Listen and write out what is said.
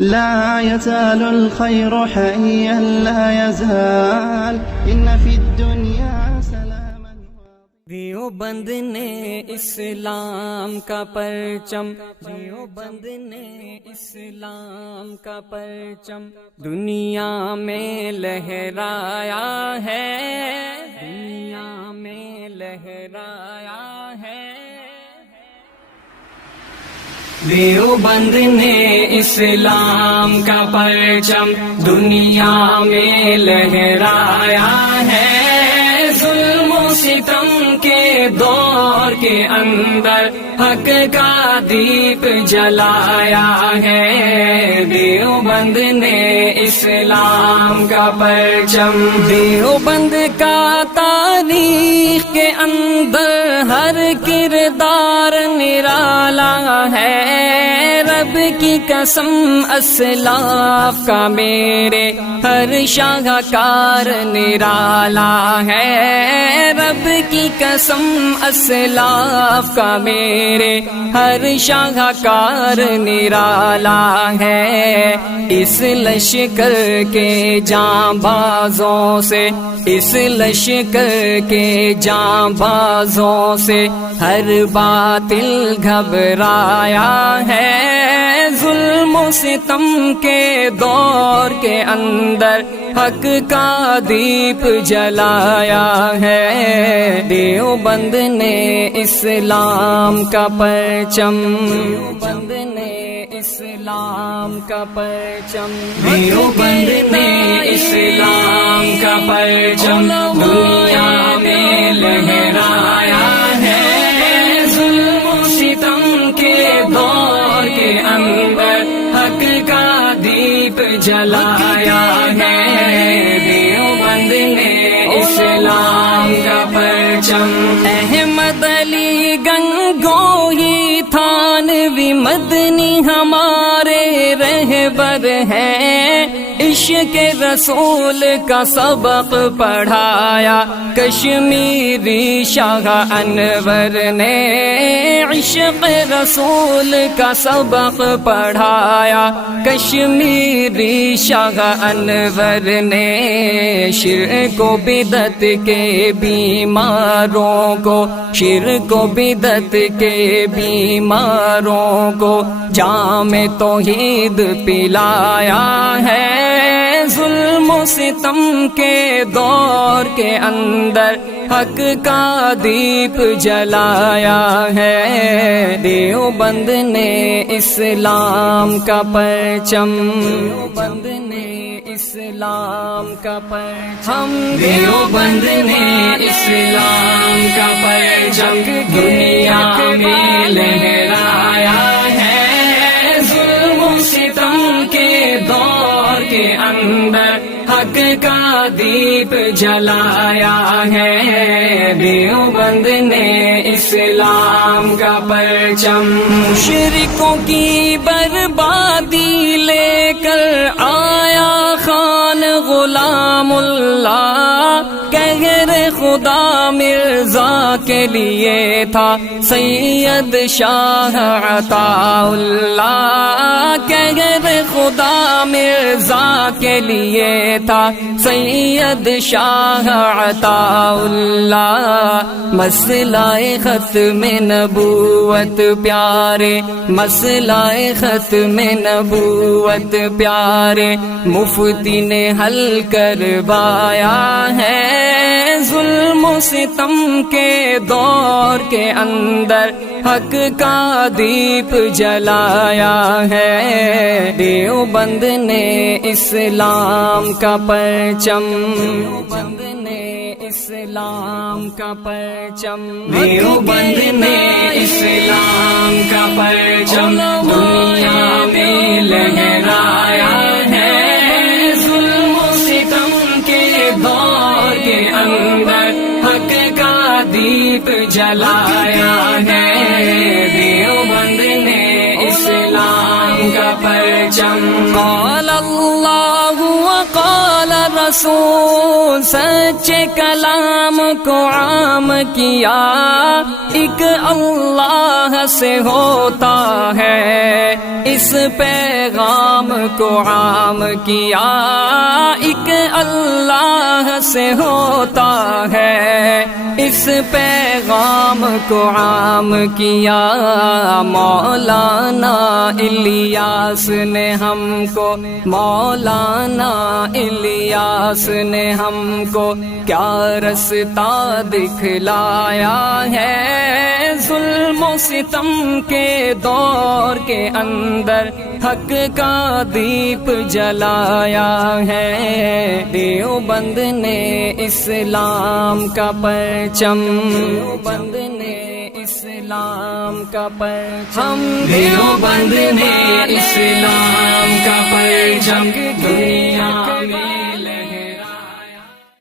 لا يزال الخير حيا لا يزال إن في الدنيا سلاما دیوبند نے اسلام کا پرچم، دیوبند نے اسلام کا پرچم دنیا میں لہرایا ہے، دنیا میں لہرایا ہے۔ دیوبند نے اسلام کا پرچم دنیا میں لہرایا ہے، ظلم و ستم کے دور کے اندر حق کا دیپ جلایا ہے۔ دیوبند نے اسلام کا پرچم، دیوبند کا تاریخ کے اندر ہر کردار نرالا ہے۔ رب کی قسم اسلاف کا میرے ہر شاہکار نرالا ہے۔ رب کی قسم اسلاف کا میرے ہر شاہکار نرالا ہے۔ اس لشکر کے جاں بازوں سے، اس لشکر کے جاں بازوں سے ہر باطل گھبرایا ہے۔ ظلم و ستم کے دور کے اندر حق کا دیپ جلایا ہے۔ دیوبند نے اسلام کا پرچم، دیوبند نے اسلام کا پرچم، دیوبند نے اسلام کا پرچم دنیا میں لہرایا ہے۔ ظلم و ستم کے دور کے اندر حق کا دیپ جلایا ہے۔ دیوبند نے اسلام کا پرچم، احمد علی گنگوہی تھانوی مدنی ہمارے رہبر ہیں۔ عشق رسول کا سبق پڑھایا کشمیری شاہ انور نے، عشق رسول کا سبق پڑھایا کشمیری شاہ انور نے۔ شرک و بدعت کے بیماروں کو، شرک و بدعت کے بیماروں کو جام توحید پلایا ہے۔ ظلم و ستم کے دور کے اندر حق کا دیپ جلایا ہے۔ دیوبند نے اسلام کا پرچم، دیوبند نے اسلام کا پرچم، دیوبند نے اسلام کا پرچم دنیا میں لہرایا ہے۔ ظلم و ستم کے دور کے اندر حق کا دیپ جلایا ہے۔ دیوبند نے اسلام کا پرچم، مشرکوں کی بربادی لے کر آیا خان غلام اللہ۔ قہر خدا مرزا کے لیے تھا سید شاہ عطا اللہ۔ قہر خدا مرزا کے لیے تھا سید شاہ عطا اللہ۔ مسئلہ ختم نبوت پیارے، مسئلہ ختم نبوت پیارے مفتی نے حل کروایا ہے۔ ظلم و ستم کے دور کے اندر حق کا دیپ جلایا ہے۔ دیوبند نے اسلام کا پرچم، دیوبند نے اسلام کا پرچم، دیوبند نے اسلام کا پرچم دنیا میں لہرایا ہے۔ ظلم و ستم کے دور کے اندر حق کا دیپ جلایا ہے۔ دیوبند نے اسلام کا پرچم، قال اللہ وقال رسول سچے کلام کو عام کیا، ایک اللہ سے ہوتا ہے، اس پیغام کو عام کیا، ایک اللہ سے ہوتا ہے، اس پیغام کو عام کیا۔ مولانا الیاس نے ہم کو، مولانا الیاس نے ہم کو کیا رستہ دکھلایا ہے، ظلم و ستم کے دور کے اندر حق کا دیپ جلایا ہے۔ دیوبند نے اسلام کا پرچم، دیوبند نے اسلام کا پرچم، دیوبند نے اسلام کا پرچم دنیا میں